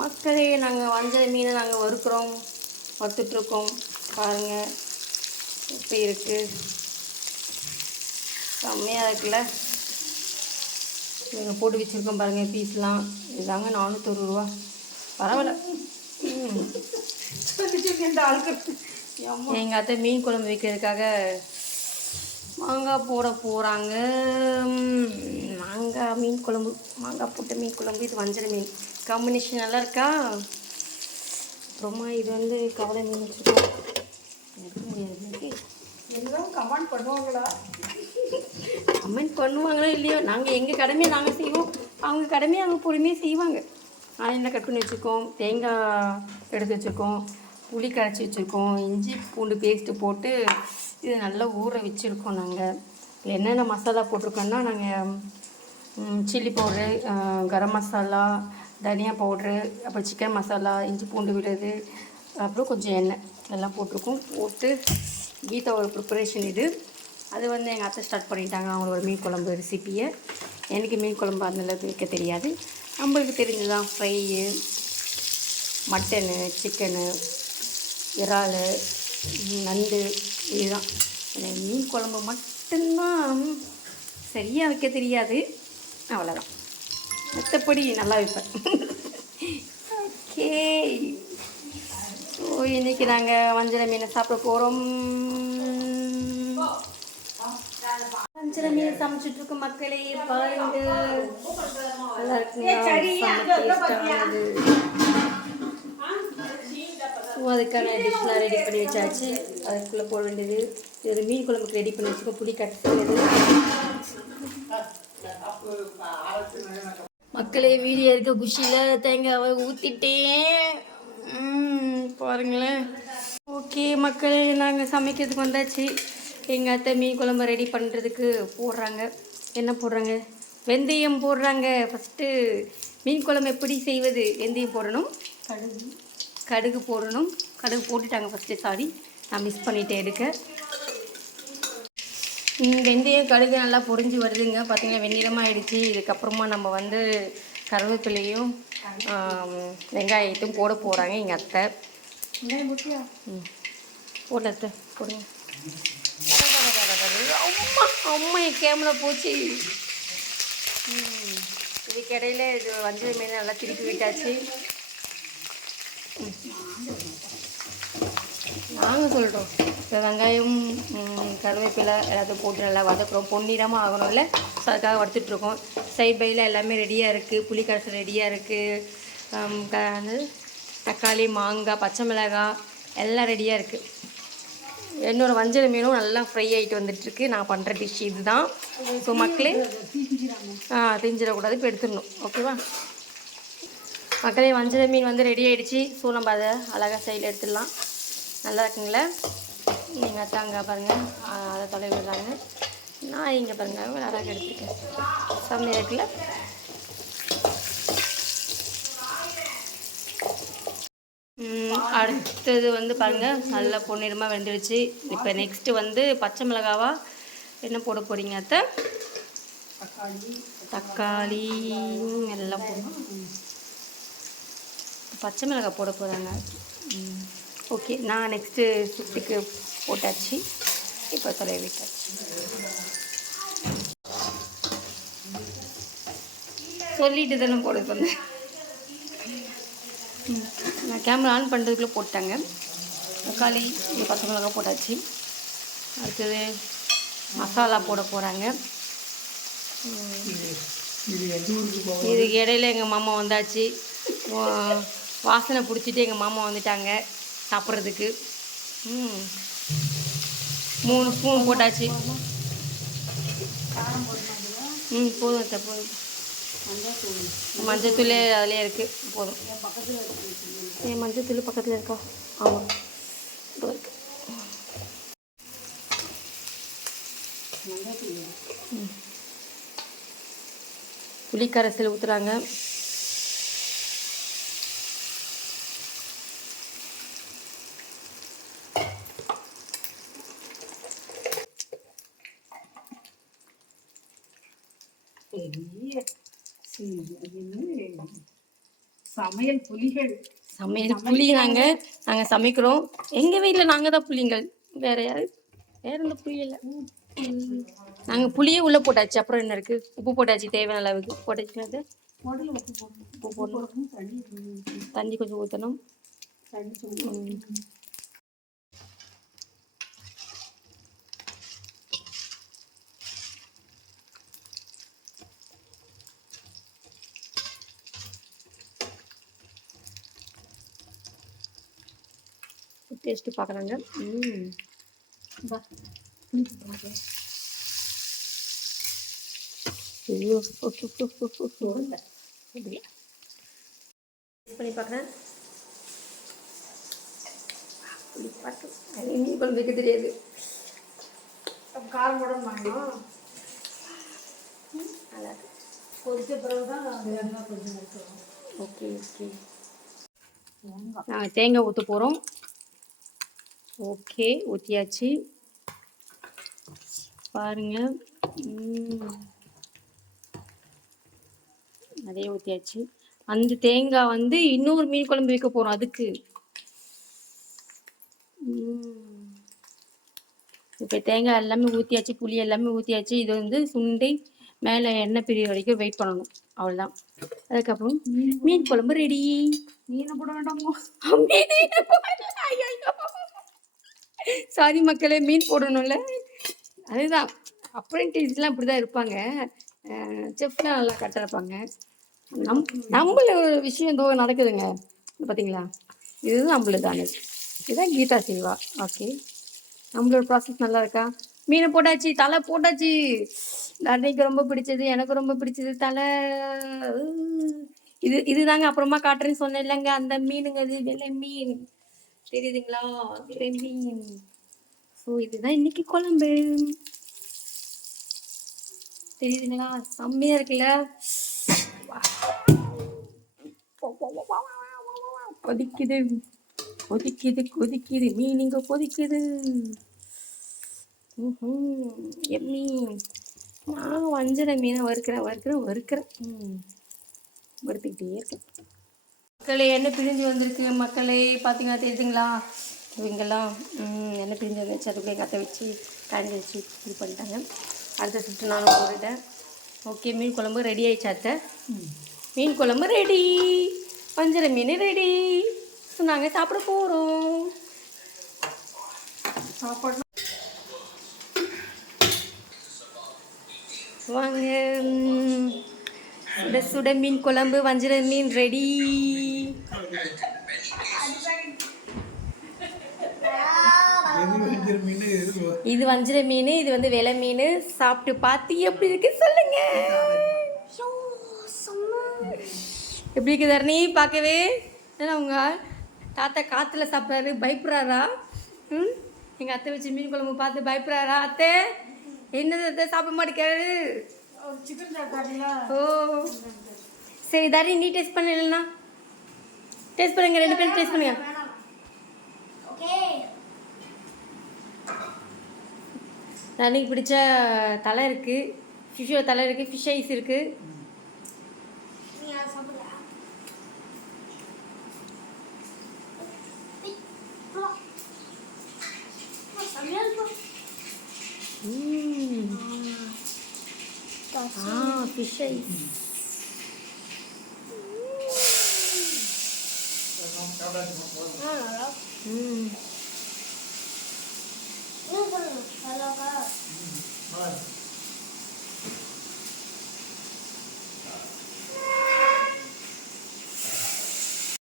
மக்களே நாங்கள் வஞ்சர மீனை நாங்கள் வறுக்கிறோம். வறுத்துட்ருக்கோம் பாருங்கள் எப்படி இருக்குது செம்மையாக இருக்குல்ல? இவங்க போட்டு வச்சுருக்கோம் பாருங்கள் பீஸ்லாம். இதாங்க நானூற்றொரு ரூபா பரவாயில்ல எங்கள் அத்தை மீன் குழம்பு வைக்கிறதுக்காக மாங்காய் போட போகிறாங்க மாங்காய் மீன் குழம்பு. மாங்காய் போட்ட மீன் குழம்பு இது வஞ்சர மீன். காம்பினேஷன் நல்லா இருக்கா அப்புறமா இது வந்து கவலை மீன் வச்சுருக்கோம் எடுக்க முடியாது எல்லாம் கமெண்ட் பண்ணுவாங்களா? கமெண்ட் பண்ணுவாங்களோ இல்லையோ? நாங்கள் எங்கள் கடமையை நாங்கள் செய்வோம். அவங்க கடமையை அவங்க பொறுமையாக செய்வாங்க. ஆனியில் கட் பண்ணி வச்சுருக்கோம். தேங்காய் எடுத்து வச்சுருக்கோம். புளி கரைச்சி வச்சுருக்கோம். இஞ்சி பூண்டு பேஸ்ட்டு போட்டு இது நல்லா ஊற வச்சுருக்கோம் நாங்கள் என்னென்ன மசாலா போட்டிருக்கோன்னா நாங்கள் சில்லி பவுடரு கரம் மசாலா தனியா பவுட்ரு அப்புறம் சிக்கன் மசாலா இஞ்சி பூண்டு விடுறது அப்புறம் கொஞ்சம் எண்ணெய் எல்லாம் போட்டிருக்கோம். போட்டு கீதாவோட ப்ரிப்பரேஷன் இது. அது வந்து எங்கள் அத்தை ஸ்டார்ட் பண்ணிட்டாங்க. அவங்களோட மீன் குழம்பு ரெசிப்பியை எனக்கு மீன் குழம்பு அந்தளவுக்கு வைக்க தெரியாது. நம்மளுக்கு தெரிஞ்சுதான் ஃப்ரையு மட்டனு சிக்கனு இறால் நண்டு இதுதான். மீன் குழம்பு மட்டும்தான் சரியாக வைக்க தெரியாது. அவ்வளோதான் மற்றபடி நல்லா வைப்பேன். ஓகே ஸோ இன்றைக்கி நாங்கள் வஞ்சர மீனை சாப்பிட போகிறோம் வஞ்சர மீன் சமைச்சிட்டு இருக்க மக்களே பாருங்க. நல்லா ஸோ அதுக்கான டிஷ்லாம் ரெடி பண்ணி வச்சாச்சு. அதுக்குள்ளே போட வேண்டியது. இது மீன் குழம்புக்கு ரெடி பண்ணி வச்சுக்கோ புளி கட்டுறது மக்களே வீடியோ இருக்க குஷியில் தேங்காவை ஊற்றிட்டேன் பாருங்களேன். ஓகே மக்களே நாங்கள் சமைக்கிறதுக்கு வந்தாச்சு. எங்கள் அத்தை மீன் குழம்பு ரெடி பண்ணுறதுக்கு போடுறாங்க. என்ன போடுறாங்க? வெந்தயம் போடுறாங்க. ஃபஸ்ட்டு மீன் குழம்பு எப்படி செய்வது? வெந்தயம் போடணும். கடுகு. கடுகு போடணும். கடுகு போட்டுட்டாங்க ஃபஸ்ட்டு சாரி நான் மிஸ் பண்ணிட்டேன் எடுக்க. வெந்தயம் கடுகு நல்லா பொரிஞ்சு வருதுங்க. பார்த்தீங்கன்னா வெண்ணிறமாக ஆயிடுச்சு இதுக்கப்புறமா நம்ம வந்து கருவேப்பிலையும் வெங்காயத்தையும் போட போகிறாங்க எங்கள் அத்தை. போடல அத்தை போடுங்க. அம்மா அம்மா என் கேமரா போச்சு. இதுக்கிடையில இது வஞ்சர மீன் நல்லா திருப்பி விட்டாச்சு. நாங்கள் சொல்கிறோம் இப்போ வெங்காயம் கருவேப்பிலை எல்லாத்தையும் போட்டு நல்லா வதக்குறோம். பொன்னிறமாக ஆகணும்ல. ஸோ அதுக்காக வறுத்துட்ருக்கோம். சைட் பையில் எல்லாமே ரெடியாக இருக்குது புளி கரைசல் ரெடியாக இருக்குது தக்காளி மாங்காய் பச்சை மிளகாய் எல்லாம் ரெடியாக இருக்குது என்னோடய வஞ்சர மீனும் நல்லா ஃப்ரை ஆகிட்டு வந்துட்டுருக்கு நான் பண்ணுற டிஷ் இது தான் ஸோ மக்களே ஆ திஞ்சிடக்கூடாது. இப்போ எடுத்துடணும். ஓகேவா மக்களே வஞ்சர மீன் வந்து ரெடி ஆகிடுச்சி ஸோ நம்ம அதை அழகாக சைடில் எடுத்துடலாம். நல்லா இருக்குங்களா? நீங்கள் அத்தை அங்கே பாருங்கள் அதை தொலை விடுறாங்க நான் இங்கே பாருங்கள் அழகாக எடுத்துருக்கேன் செம்மையாக இருக்குல்ல? அடுத்தது வந்து பாருங்கள் நல்லா பொன்னிறமாக வெந்துடுச்சு. இப்போ நெக்ஸ்ட்டு வந்து பச்சை மிளகாவா என்ன போட போகிறீங்க அத்தை? தக்காளி எல்லாம் போடணும். பச்சை மிளகாய் போட போகிறாங்க ஓகே நான் நெக்ஸ்ட்டு சுட்டிக்கு போட்டாச்சு. இப்போ தொலை விட்டாச்சு. சொல்லிட்டு தானே போட சொன்னேன். நான் கேமரா ஆன் பண்ணுறதுக்குள்ளே போட்டாங்க. தக்காளி இந்த பச்சை போட்டாச்சு. அடுத்தது மசாலா போட போகிறாங்க இதுக்கு இடையில எங்கள் மாமா வந்தாச்சு. வாசனை பிடிச்சிட்டு எங்கள் மாமா வந்துட்டாங்க சாப்பிட்றதுக்கு. ம். மூணு ஸ்பூன் போட்டாச்சு. ம் போதும் அத்தை, போதும். மஞ்சத்தூள் அதிலே இருக்குது போதும். ஏன் மஞ்சத்தூள் பக்கத்தில் இருக்கா? ஆமாம் இதோ இருக்கு. ம். புளிக்கரைசல் ஊற்றுறாங்க பெரிய சமையல் புலிகள். சமையல் புளி நாங்கள் நாங்கள் சமைக்கிறோம். எங்கள் வீட்டில் நாங்கள் தான் புளிங்கள் வேற யாரு? வேற எந்த புளி இல்லை. நாங்கள் புளியே உள்ளே போட்டாச்சு. அப்புறம் என்ன இருக்குது உப்பு போட்டாச்சு. தேவையான அளவுக்கு போட்டாச்சு. அது உடல் உப்பு போடணும். தண்ணி கொஞ்சம் ஊற்றணும் டேஸ்ட்டு பார்க்குறாங்க ம். பண்ணி பார்க்குறேன் புளி பாட்டு மீன் குழம்பு வைக்க தெரியாது காரம் போட மாட்டோம் கொதிச்ச பிறகு தான் ஓகே ஓகே. நாங்கள் தேங்காய் ஊற்ற போகிறோம் ஓகே ஊற்றியாச்சு பாருங்க. ம். அதே ஊற்றியாச்சு அந்த தேங்காய் வந்து இன்னொரு மீன் குழம்பு வைக்க போகிறோம் அதுக்கு. இப்போ தேங்காய் எல்லாமே ஊற்றியாச்சு புளி எல்லாமே ஊற்றியாச்சு இது வந்து சுண்டி மேலே எண்ணெய் பிரிய வரைக்கும் வெயிட் பண்ணணும். அவ்வளோதான் அதுக்கப்புறம் மீன் குழம்பு ரெடி மீனை போட வேண்டாமோ சாரி மக்களே மீன் போடணும்ல? அதுதான். அப்ரெண்டிஸ்லாம் இப்படி தான் இருப்பாங்க செஃப்லாம் நல்லா கரெக்டாக இருப்பாங்க. நம் நம்மள ஒரு விஷயம் ஏதோ நடக்குதுங்க. இது பார்த்தீங்களா இது நம்மளுதானே. இதுதான் கீதா செய்வா ஓகே நம்மளோட ப்ராசஸ் நல்லா இருக்கா? மீனை போட்டாச்சு தலை போட்டாச்சு. அன்னைக்கு ரொம்ப பிடிச்சது எனக்கு ரொம்ப பிடிச்சது தலை. இது இதுதாங்க அப்புறமா காட்டுறேன்னு சொன்னேன் இல்லைங்க அந்த மீனுங்க இது வெள்ளை மீன். தெரியுதுங்களா ஸோ இதுதான் இன்னைக்கு குழம்பு. தெரியுதுங்களா? செம்மையா இருக்குல்ல? கொதிக்குது. கொதிக்குது கொதிக்குது. மீன் இங்க கொதிக்குது. எம்மி. நான் வஞ்சர மீனை வறுக்கிறேன் வறுக்கிறேன் வறுக்கிறேன். ம். வறுத்துக்கிட்டே இருக்கேன். மக்களே என்ன பிரிஞ்சு வந்திருக்கு? மக்களே பார்த்தீங்கன்னா தெரியுதுங்களா? இவங்கெல்லாம் என்ன பிரிஞ்சு வந்துச்சு அதுக்குள்ளே கத்தை வச்சு காய்ஞ்சி வச்சு இது பண்ணிட்டாங்க. அடுத்த சுற்று நானும் போட்டுட்டேன். ஓகே மீன் குழம்பு ரெடி ஆயிடுச்சு அத்தை. மீன் குழம்பு ரெடி வஞ்சர மீன் ரெடி ஸோ நாங்கள் சாப்பிட போகிறோம் சாப்பாடு வாங்க சுட சுட மீன் குழம்பு வஞ்சர மீன் ரெடி இது வஞ்சர மீன் இது வந்து வெலை மீன். சாப்பிட்டு பார்த்து எப்படி இருக்கு சொல்லுங்க. எப்படி இருக்கு தரணி? பார்க்கவே. ஏன்னா உங்க தாத்தா காத்துல சாப்பிட்றாரு பயப்படுறாரா? ம்? எங்கள் அத்தை வச்சு மீன் குழம்பு பார்த்து பயப்படுறாரா? அத்தை என்னது அத்தை? சாப்பிட மாட்டேங்கிறாரு. ஓ. சரி தரணி நீ டேஸ்ட் பண்ண இல்லைன்னா. டேஸ்ட் பண்ணுங்க ரெண்டு பேரும் டேஸ்ட் பண்ணுங்க. தண்ணிக்கு பிடிச்ச தலை இருக்குது ஃபிஷ்ஷோட தலை இருக்குது ஃபிஷ் ஐஸ் இருக்குது ஆ ஃபிஷ் ஐஸ் ம்.